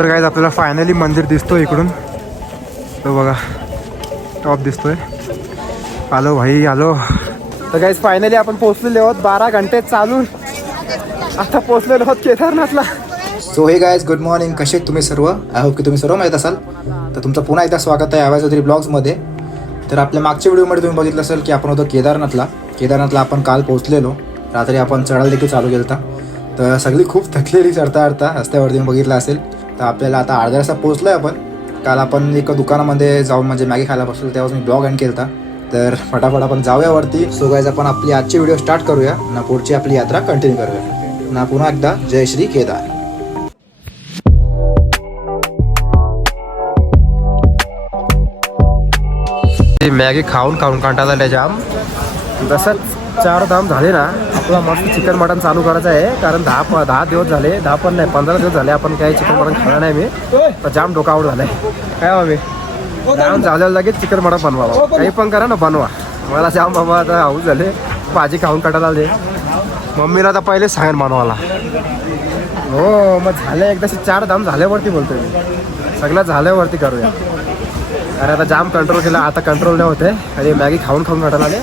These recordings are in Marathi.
तर काय आपल्याला फायनली मंदिर दिसतो इकडून. तो बघा टॉप दिसतोय. आलो भाई आलो. तर काहीच फायनली आपण पोहोचलेले आहोत. बारा घंटे चालून आता पोहोचलेलो आहोत केदारनाथला. सो हे गायज गुड मॉर्निंग कसे आहेत तुम्ही सर्व? आय होप की तुम्ही सर्व माहीत असाल. तर तुमचं पुन्हा एकदा स्वागत आहे आवाज चौधरी ब्लॉग्समध्ये तर आपल्या मागच्या व्हिडिओमध्ये तुम्ही बघितलं असेल की आपण होतो केदारनाथला. केदारनाथला आपण काल पोहोचलेलो. रात्री आपण चढायला देखील चालू केलं होता तर सगळी खूप थकलेली चढता चढता रस्त्यावरती तुम्ही बघितलं असेल. तर आपल्याला आता अर्ध्या रस्ता पोहोचलो आहे आपण. काल आपण एका दुकानामध्ये जाऊन म्हणजे मॅगी खायला बसलो तेव्हा मी ब्लॉग एंड केला तर फटाफट आपण जाऊया वरती. सो गायज आपण आपली आजची व्हिडिओ स्टार्ट करूया. ना पुढची आपली यात्रा कंटिन्यू करूया. ना पुन्हा एकदा जय श्री केदार. ते मॅगी खाऊन खाऊन कंटाळा जाम जसं चार धाम झाले ना. आपला मस्त चिकन मटन चालू करायचं आहे. कारण दहा प- दहा दिवस झाले दहा पण नाही पंधरा दिवस झाले आपण काही चिकन मटन खाणार नाही मी. तर जाम डोका झालं आहे काय बाबी मी जाम झाल्याला लगेच चिकन मटन बनवा काही पण करा ना बनवा. मला जाम बाबा आता हाऊस झाले. भाजी खाऊन कटायला आले मम्मीला आता पहिले सांगेन बनवायला. हो मग झाले एकदाशी चार धाम झाल्यावरती बोलतोय मी. सगळं झाल्यावरती करूया. अरे आता जाम कंट्रोल केला आता कंट्रोल नाही होते आणि मॅगी खाऊन खाऊन घटायला आले.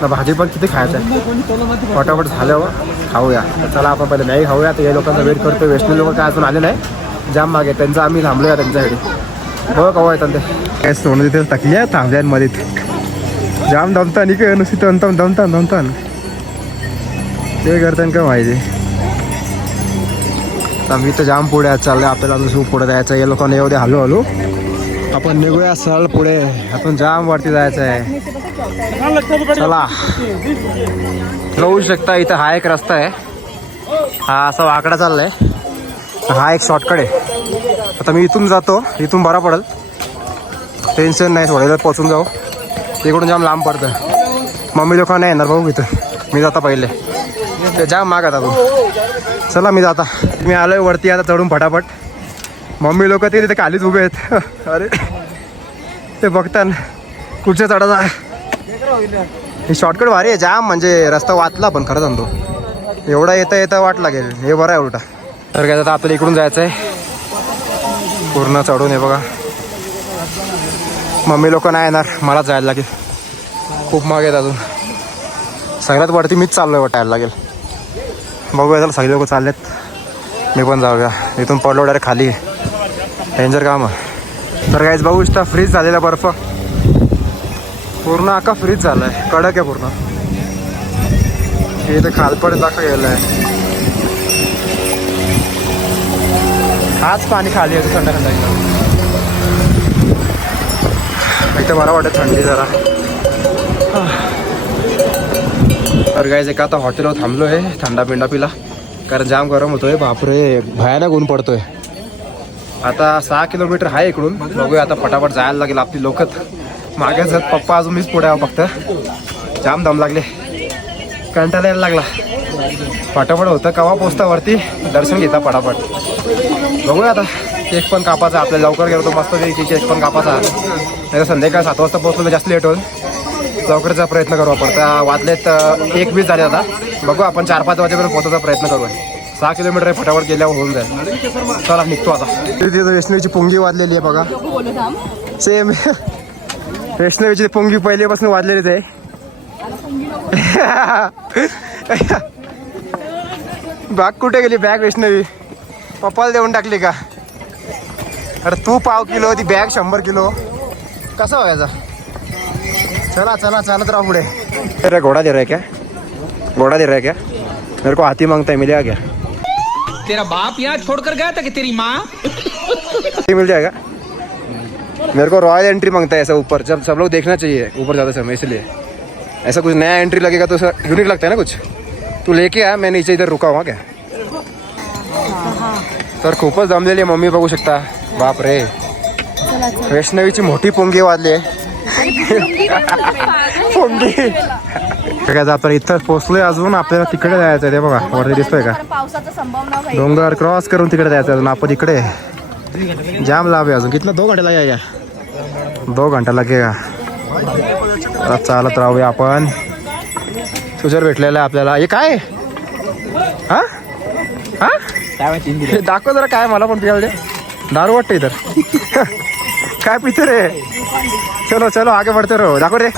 ना भाजी पण किती खायचं आहे. फटाफट झाल्यावर खाऊया. तर चला आपण पहिले मॅगी खाऊया. तर या लोकांचा वेट करतो वैष्णव लोक काय अजून आले नाही. जाम मागे त्यांचं आम्ही थांबलोया त्यांच्यासाठी बघ कवा येतात ते. काय सोनं तिथे टाकली आहे थांबल्यांमध्ये जाम दमता आणि काय नुसती दमतान दमतान दमतान. ते करताना काय माहिती. आम्ही तर जाम पुढे चाललंय आपल्याला दुसरं पुढे जायचं या लोकांना येऊ दे हलू हलू. आपण निघूया सरळ पुढे. आपण जाम वरती जायचं आहे. चला. राहू शकता इथं हा एक रस्ता आहे. हा असा वाकडा चाललाय. हा एक शॉर्टकट आहे. आता मी इथून जातो. इथून बरा पडेल. टेन्शन नाही थोड्या पोचून जाऊ. तिकडून जाम लांब पडतं मम्मी लोक नाही येणार भाऊ इथं. मी जाता पहिले. ते जाम माग आता तू. चला मी जाता. मी आलोय वरती आता चढून फटाफट. मम्मी लोक ते तिथे खालीच उभे आहेत. अरे. ते बघतान कुठच्या चढाचा हे शॉर्टकट भारी आहे जाम म्हणजे रस्ता वाचला पण खरं सांगतो. एवढा येता येता वाट लागेल. हे बरं आहे उलटा. तर काय आता आपल्याला इकडून जायचं आहे पूर्ण चढून हे बघा. मम्मी लोक नाही येणार मला जायला लागेल. खूप माग आहेत अजून. सगळ्यात वरती मीच चाललोय वाटायला लागेल. बघूया चला सगळे लोक चाललेत. मी पण जाऊया. इथून पडलो डायरेक्ट खाली. डेंजर काम. तर काहीच बघू इष्टा फ्रीज झालेला बर्फ. पूर्ण अख्खा फ्रीज झालाय. कडक आहे पूर्ण. हे इथं खालपड दाखव गेलं आहे हाच पाणी खाली येतं थंड थंड एकदम इथं बरं वाटत थंडी जरा. तर गायज एका आता हॉटेलवर थांबलो आहे थंडा पिंडा पिला. कारण जाम गरम होतोय. बापरे भयानक ऊन पडतोय. आता सहा किलोमीटर आहे इकडून. बघूया आता फटाफट जायला लागेल आपली लोकत मागे जात पप्पा अजून मीच पुढे आहे फक्त. जाम दम लागले. कंटाळा यायला लागला. फटाफट होतं कवा पोचता वरती दर्शन घेता फटाफट. बघूया आता. केक पण कापाचा आपल्याला लवकर गेलो तो मस्त केक पण कापाचा नाही तर संध्याकाळ सात वाजता पोहोचलो तर जास्त लेट होईल. लवकरचा प्रयत्न करू आपण. त्या वाजलेत एक वीस झाले आता. बघू आपण चार पाच वाजेपर्यंत पोहोचायचा प्रयत्न करू सहा किलोमीटर आहे फटाफट गेल्यावर होऊन जाईल. चला निघतो आता. तिथे वैष्णवीची पुंगी वाजलेली आहे बघा. सेम वैष्णवीची पुंगी पहिल्यापासून वाजलेलीच आहे. बॅग कुठे गेली? बॅग वैष्णवी पप्पाला देऊन टाकली का? अरे तू पाव किलो ती बॅग शंभर किलो. कसा व्हायचा चला चला चालत राहा पुढे. अरे घोडा दे रहा है क्या. घोडा दे रहा है क्या. मेरे को हाथी मांगता है मिलेगा क्या. तेरा बाप यहाँ छोड़कर गया था कि तेरी माँ? मिल जाएगा। मेरे को रॉयल एंट्री माँगता है ऐसा ऊपर। जब सब लोग देखना चाहिए ऊपर जाते समय इसलिए। ऐसा कुछ नया एंट्री लगेगा तो यूनिक लगता है ना कुछ? तू लेके आया मैं नीचे इधर रुका हुआ क्या? सर तर खूपच जमलेली आहे मम्मी बघू शकता बाप रे। वैष्णवीची मोठी पोंगी वाजली आहे पोंगी। काय आपण इथं पोहोचलोय अजून आपल्याला तिकडे जायचं आहे ते बघा. वरती दिसतोय का? पावसाचा संभावना डोंगर क्रॉस करून तिकडे जायचं अजून आपण इकडे. जाम लाभ आहे अजून. कितना? दो घंटे या. दो घंटा लागे आता चालत राहूया आपण. तुझ्यावर भेटलेलं आहे आपल्याला. हे काय? आहे? हा? हा? हे दाखव जरा काय मला पण पियाला दे दारू वाटतं इतर काय पिते रे? चलो चलो आगे बढ़ते रहो. दाखव रे.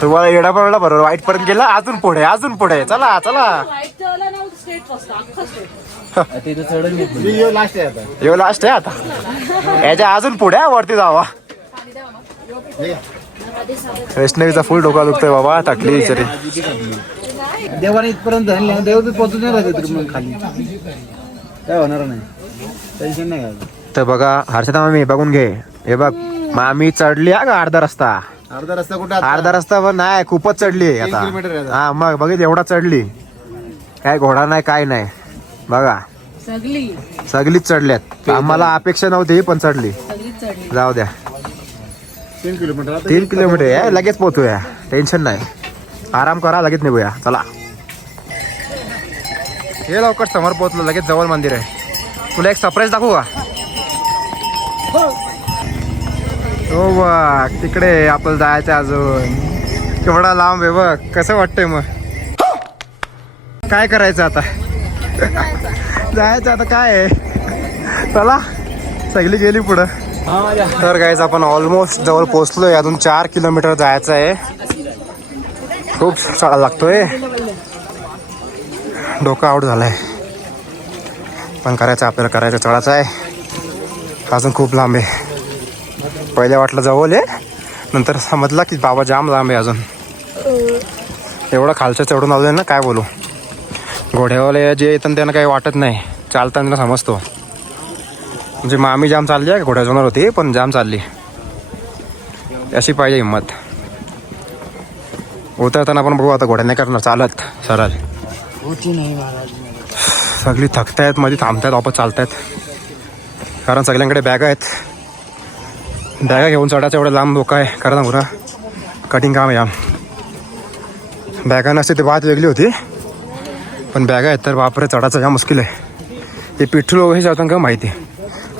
तुम्हाला येडा पडला बरोबर वाईट पर्यंत गेला अजून पुढे अजून पुढे. चला चला. येऊ लास्ट आहे आता. याच्या अजून पुढे वरती जावा. वैष्णवीचा फुल डोका दुखतोय बाबा टाकली विचारे देवाने इथपर्यंत धरले देव बी पोचून नाही राहते तरी मग खाली. काय होणार नाही. टेन्शन नाही तर बघा हर्षदा मामी बघून घे. हे बघ. मामी चढली हा का अर्धा रस्ता. अर्धा रस्ता कुठे? अर्धा रस्ता पण नाही खूपच चढली आता. किलोमीटर आहे आता. हा मग बघित एवढा चढली. काय घोडा नाही काय नाही. बघा. सगळी. सगळीच चढल्यात. आम्हाला अपेक्षा नव्हती पण चढली. जाऊ द्या. तीन किलोमीटर आता. तीन किलोमीटर आहे लगेच पोहोचूया. टेन्शन नाही. आराम करा लगेच निघूया. चला. हे लवकर समोर पोहोचलो लगेच जवळ मंदिर आहे. तुला एक सरप्राईज दाखवू का? हो बघ तिकडे आपण जायचं अजून. केवढा लांब आहे बघ कसं वाटतंय मग? काय करायचं आता? जायचं आता काय आहे? चला सगळी गेली पुढं. तर गाईज आपण ऑलमोस्ट जवळ पोहोचलोय. अजून चार किलोमीटर जायचं आहे. खूप चढा लागतोय. डोकं आउट झालंय. पण करायचं आपल्याला करायचं चढायचं आहे. अजून खूप लांब आहे. पहिले वाटलं जवळ आहे नंतर समजला की बाबा जाम लांब आहे अजून. एवढं खालचं चढून आलोय ना काय बोलू. घोड्यावाले जे येतात त्यांना काही वाटत नाही. चालताना समजतो. म्हणजे मामी जाम चालली आहे घोड्या जाणार होती पण जाम चालली. अशी पाहिजे हिंमत. उतरताना पण बघू आता घोड्या नाही करणार चालत सरळ. सगळी थकतायत मध्ये थांबतायत वापस चालतायत. कारण सगळ्यांकडे बॅग आहेत. बॅगा घेऊन चढायचं एवढं लांब धोका आहे. करा ना पुरा कटिंग काम आहे बॅगा नसते ते बात वेगळी होती. पण बॅगा आहेत तर बापरे चढायचं या मुश्किल आहे. ते पिठ्ठू वगैरे जातात का माहिती?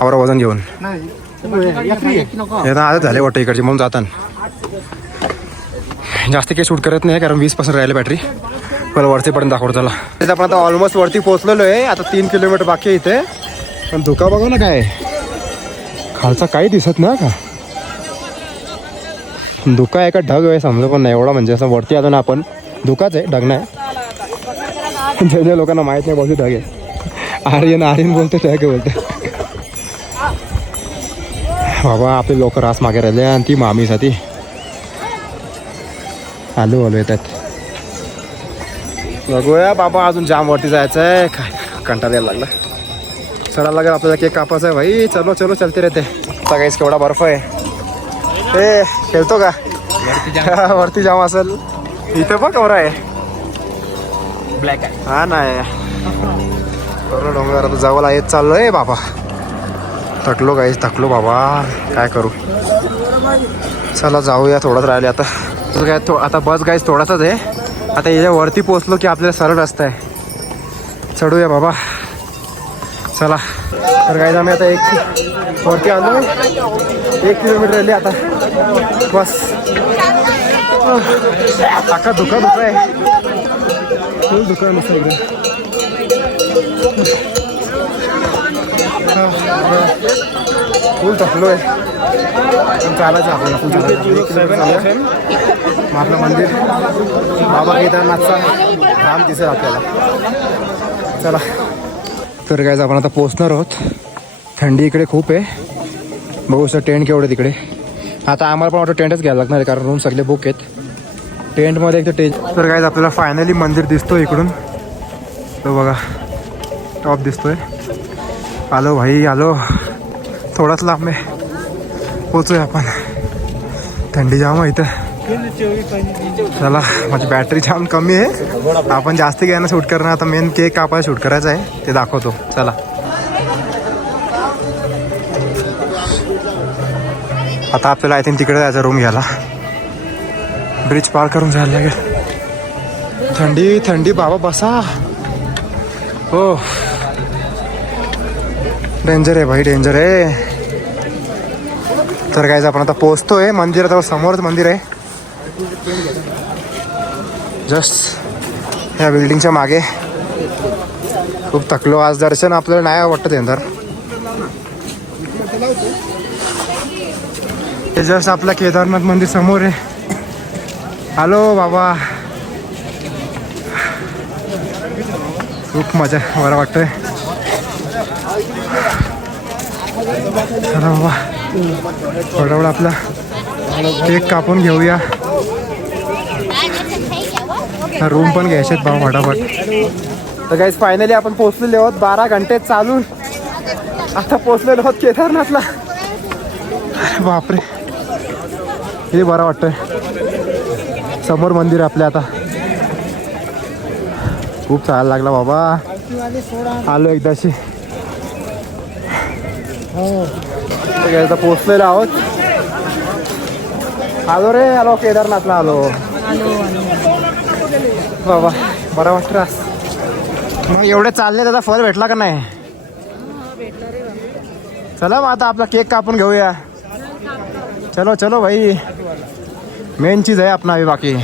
आवरा वजन घेऊन. हे आता आजच झाले वाटतं इकडचे म्हणून जाताना. जास्त काही शूट करत नाही कारण वीस पर्सेंट राहिले बॅटरी पण वरती पर्यंत दाखवतो चला. तिथे आपण आता ऑलमोस्ट वरती पोहोचलेलो आहे. आता तीन किलोमीटर बाकी आहे इथे. पण धुका बघा ना काय. खालचा काही दिसत नाही का? धुका आहे का ढग आहे समजा पण नाही. एवढा म्हणजे असं वरती आलो ना आपण धुकाच आहे ढग नाही. जे ज्या लोकांना माहीत नाही बोलते ढग आहे. आर्यन आर्यन बोलतो ढग आहे बाबा आपले लोक रास मागे राहिले आणि ती मामीसाठी आलो आलो येतात. बघूया बाबा अजून जाम वरती जायचं आहे. काय कंटाळा यायला लागला. चढायला लागेल आपल्याला केक कापायचा आहे भाई. चलो चलो चलते रहते. सगळीच केवढा बर्फ आहे. ए खेळतो का? वरती जाम. असेल. इथे पण कवर आहे. ब्लॅक आहे. हा नाही. बरोबर डोंगर आता जवळ येत चाललोय बाबा. थकलो गाईस थकलो बाबा. काय करू? चला जाऊया थोडंच राहिले आता. काय थो आता बस गाईस थोडासाच आहे. आता याच्या वरती पोचलो की आपल्याला सरळ रस्ता आहे. चढूया बाबा. चला. तर काय आम्ही आता एक वरती आलो. एक किलोमीटर राहिले आता. बस. अख्खा धुका धुका आहे. फुल धुका मस्त एकदम फुल थकलो आहे पण चालायचं आपल्याला फुल चालायचं. आपलं मंदिर. बाबा केदारनाथचा धाम दिसेल आपल्याला. चला. तर काय आपण आता पोचणार आहोत. थंडी इकडे खूप आहे. बघू सर टेंट केवढे तिकडे. आता आम्हाला पण वाटतं टेंटच घ्यायला लागणार आहे कारण रूम सगळे बुक आहेत. टेंटमध्ये एक तर टेंट तर काय आपल्याला फायनली मंदिर दिसतो इकडून. तो बघा टॉप दिसतोय. आलो भाई आलो. थोडाच लांब आहे. पोचूया आपण. थंडी जाम इथं. चला माझी बॅटरी छान कमी आहे. आपण जास्त घ्यायला शूट करणार. आता मेन केक कापायला शूट करायचं आहे. ते दाखवतो. चला. आता आपल्याला आय थिंक तिकडे जायचं रूम घ्यायला. ब्रिज पार करून जायला लागेल. थंडी थंडी बाबा बसा. हो. डेंजर आहे भाई डेंजर आहे. तर काय आपण आता पोहोचतोय. मंदिरात समोरच मंदिर आहे. जस्ट ह्या बिल्डिंगच्या मागे. खूप थकलो. आज दर्शन आपल्याला नाही वाटत येणार हे जस्ट आपलं केदारनाथ मंदिर समोर आहे. हॅलो बाबा. खूप मजा बरं वाटतंय. बाबा. थोडा वेळ आपला केक कापून घेऊया. रूम पण घ्यायचे आहेत भाऊ फटाफट. तर काहीच फायनली आपण पोहोचलेले आहोत. बारा घंटे चालून आता पोहोचलेलो आहोत केदारनाथला. अरे बापरे. किती बरं वाटतंय. समोर मंदिर आहे आपल्या आता. खूप चालायला लागला बाबा. आलो एकदाशी आता पोचलेलो आहोत. आलो रे आलो केदारनाथला आलो. बाबा बरा वाटत रास मग एवढे चालले त्याचा फळ भेटला का नाही? चला मग आता आपला केक कापून घेऊया. चलो चलो भाई. मेन चीज आहे आपण बाकी.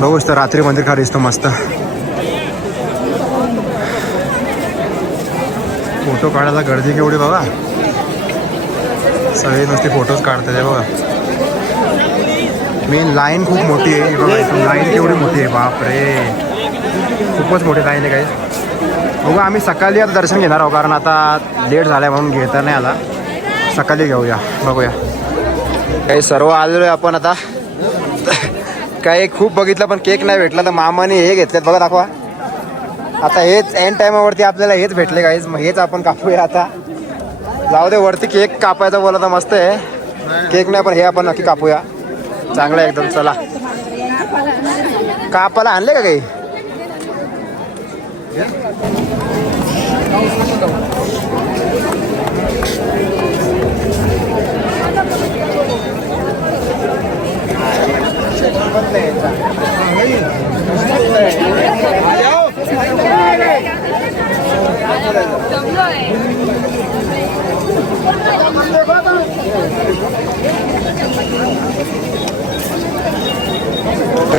बघूच तर रात्री मंदिर खा दिसतो मस्त. फोटो काढायला गर्दी केवढी बघा सगळे नुसते फोटोज काढतात बघा. मेन लाईन खूप मोठी आहे. बघा इथून लाईन केवढी मोठी आहे. बापरे. खूपच मोठी लाईन आहे काही बघा आम्ही सकाळी आता दर्शन घेणार आहोत कारण आता लेट झाल्या म्हणून घेता नाही आला. सकाळी घेऊया. बघूया. काही सर्व आलेलो आहे आपण आता. काही खूप बघितलं पण केक नाही भेटला. तर मामाने हे घेतलेत. बघा दाखवा. आता हेच एन टायमावरती आपल्याला हेच भेटले काहीच मग हेच आपण कापूया आता. जाऊ दे वरती केक कापायचा बोला तर मस्त आहे. केक नाही पण हे आपण नक्की कापूया. चांगलं आहे एकदम चला. कापाला आणले का काही?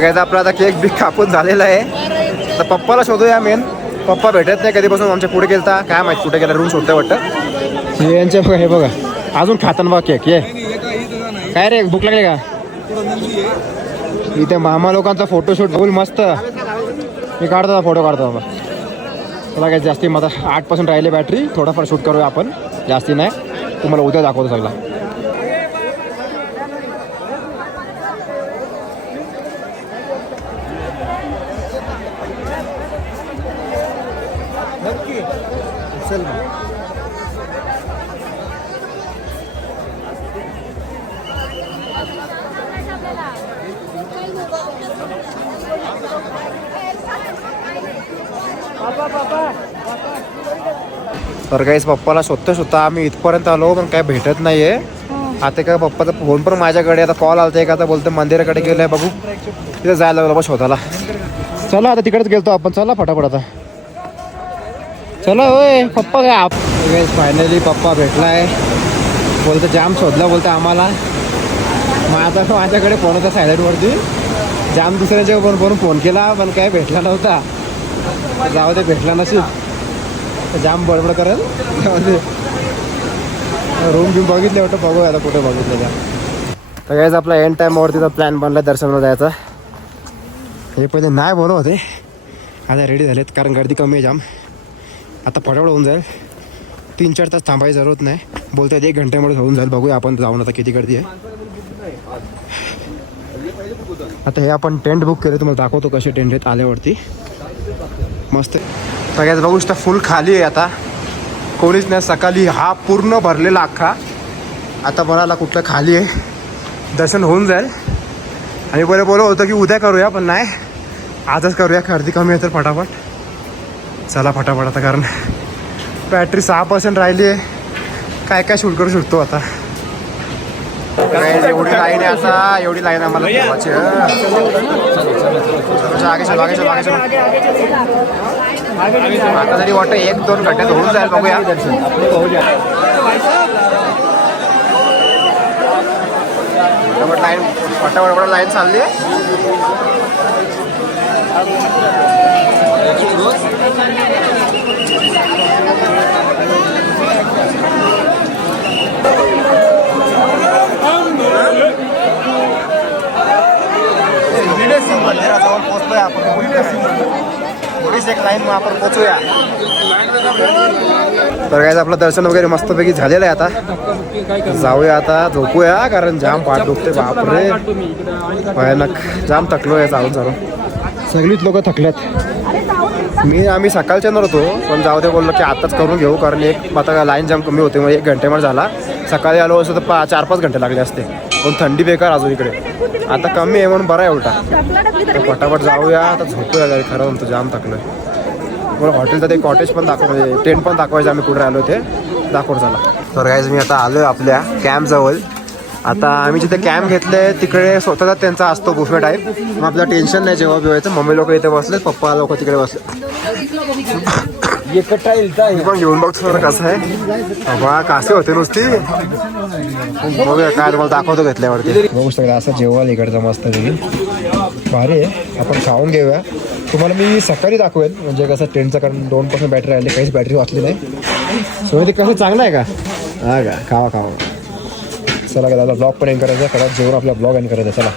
तर आपला आता केक बिक कापून झालेला आहे. तर पप्पाला शोधूया मेन पप्पा भेटत नाही कधीपासून आमच्या पुढे गेलता. काय माहिती कुठे गेला रूम शोधतोय वाटतं. हे यांच्या बघा हे बघा. अजून खाताना बघा केक ये. काय रे भूक लागली का? इथे मामा लोकांचा फोटोशूट फुल मस्त. मी काढतो फोटो काढतो बाबा त्याला काय जास्ती माझा आठपासून राहिले बॅटरी थोडाफार शूट करूया आपण. जास्ती नाही. तुम्हाला उद्या दाखवतो सगळा. तर काहीच पप्पाला शोधता शोधता आम्ही इथपर्यंत आलो पण काय भेटत नाहीये. आता काय पप्पाचा फोन पण माझ्याकडे आता कॉल आलता एक आता बोलतो मंदिराकडे गेलाय बघू. तिथे जायला लागलो बा शोधाला चला आता तिकडेच गेलतो आपण. चला फटाफट आता. चला होय पप्पा काय फायनली पप्पा भेटलाय. बोलतो जाम शोधला बोलतो आम्हाला. माझा माझ्याकडे फोन होता सायलेंटवरती जाम दुसऱ्याच्या पण करून फोन केला पण काय भेटला नव्हता. जाऊ दे भेटला नशीब. जाम बडबड करेल रूम बिम बघितले वाटतं बघू आता कुठे बघितलं त्या तर काहीच आपला एंड टाईमवरतीचा प्लॅन बनला दर्शनला जायचा. हे पहिले नाही बोलत होते. आता रेडी झालेत कारण गर्दी कमी आहे जाम आता फटाफट होऊन जाईल. तीन चार तास थांबायची जरूरत नाही. बोलतात एक घंट्यामुळे होऊन जाईल. बघूया आपण जाऊन आता किती गर्दी आहे. आता हे आपण टेंट बुक केले तुम्हाला दाखवतो कसे टेंट आहेत आल्यावरती. मस्त सगळ्यात बघू शकता फुल खाली आहे आता. कोणीच नाही सकाळी हा पूर्ण भरलेला अख्खा. आता म्हणाला कुठलं खाली आहे. दर्शन होऊन जाईल. आणि बरं बोललं होतं की उद्या करूया पण नाही. आजच करूया खर्दी कमी आहे तर फटाफट. चला फटाफट आता कारण बॅटरी सहा पर्सेंट राहिली आहे. काय काय शूट करू शकतो आता? एवढी लाईन आहे आता एवढी लाईन आम्हाला ठेवायची आगे चलो आगे चलो आगे चलो. आता तरी वाटतं एक दोन घंट्यात होऊन जाईल बघूया. लाईन फटाफट लाईन चालली. मंदिराजवळ आपण थोडीच एक लाईन मग आपण पोचूया तर काय आपलं दर्शन वगैरे मस्तपैकी झालेलं आहे आता. जाऊया आता झोपूया कारण जाम पाठ दुखते बापरे. भयानक. जाम थकलोय चालून चालून सगळीच लोक थकल्यात. मी आम्ही सकाळच्या येणार होतो पण जाऊ दे बोललो की आताच करून घेऊ कारण एक आता लाईन जाम कमी होते मग एक घंटेमध्ये झाला. सकाळी आलो असं तर पा चार पाच घंटे लागले असते. पण थंडी बेकार अजून इकडे. आता कमी आहे म्हणून बरं आहे उलटा. तर पटापट जाऊया आता झोपूया जरा, खरं म्हणतो जाम थकलं मला हॉटेलचं ते कॉटेज पण दाखव म्हणजे टेंट पण दाखवायचं आम्ही कुठे आलो ते. दाखवत झाला तर गाईज मी आता आलो आहे आपल्या कॅम्पजवळ आता आम्ही जिथे कॅम्प घेतले तिकडे स्वतःचा त्यांचा असतो बुफे टाईप मग आपलं टेन्शन नाही जेव्हा बिवायचं. मम्मी लोक इथे बसले पप्पा लोक तिकडे बसले. पण घेऊन बघतो थोडं कसं आहे. बाबा कासे होते नुसती. बघूया काय तुम्हाला दाखवतो घेतल्यावरती. बघू शकता असं जेवण इकडचं मस्त भारी आहे. आपण खाऊन घेऊया. तुम्हाला मी सकाळी दाखवेल. म्हणजे कसं टेंटचं कारण दोन पर्सेंट बॅटरी राहिली काहीच बॅटरी वाचली नाही. सो ते कसं चांगलं आहे का? हा का? खावा खावा. चला दादा ब्लॉग पण एंड करायचा खरंच जेवण आपला ब्लॉग एंड करायचा चला.